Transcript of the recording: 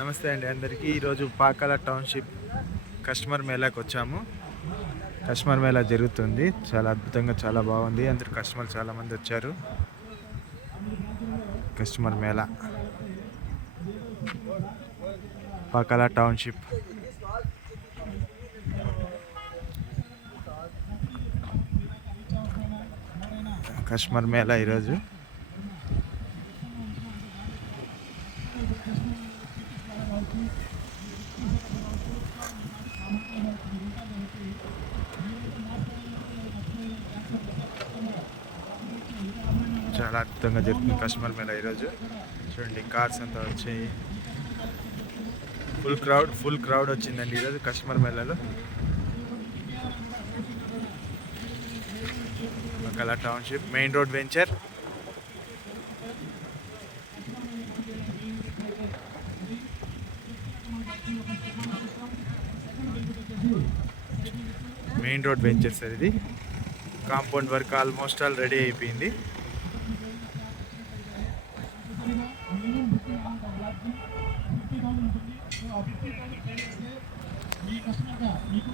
నమస్తే అండి అందరికీ. ఈరోజు పాకాల టౌన్షిప్ కస్టమర్ మేళాకి వచ్చాము. కస్టమర్ మేళా జరుగుతుంది, చాలా అద్భుతంగా, చాలా బాగుంది. అందరు కస్టమర్ చాలామంది వచ్చారు. Customer Mela Pakala township. Customer Mela ఈరోజు. చాలా అద్భుతంగా జరుగుతుంది కస్టమర్ మేళా ఈరోజు. చూడండి, కార్స్ అంతా వచ్చాయి. ఫుల్ క్రౌడ్ వచ్చిందండి ఈరోజు కస్టమర్ మేళాలో. Pakala township main road venture. Main road venture sir ఇది. Compound work almost all ready అయిపోయింది. మీ కస్టమర్గా మీకు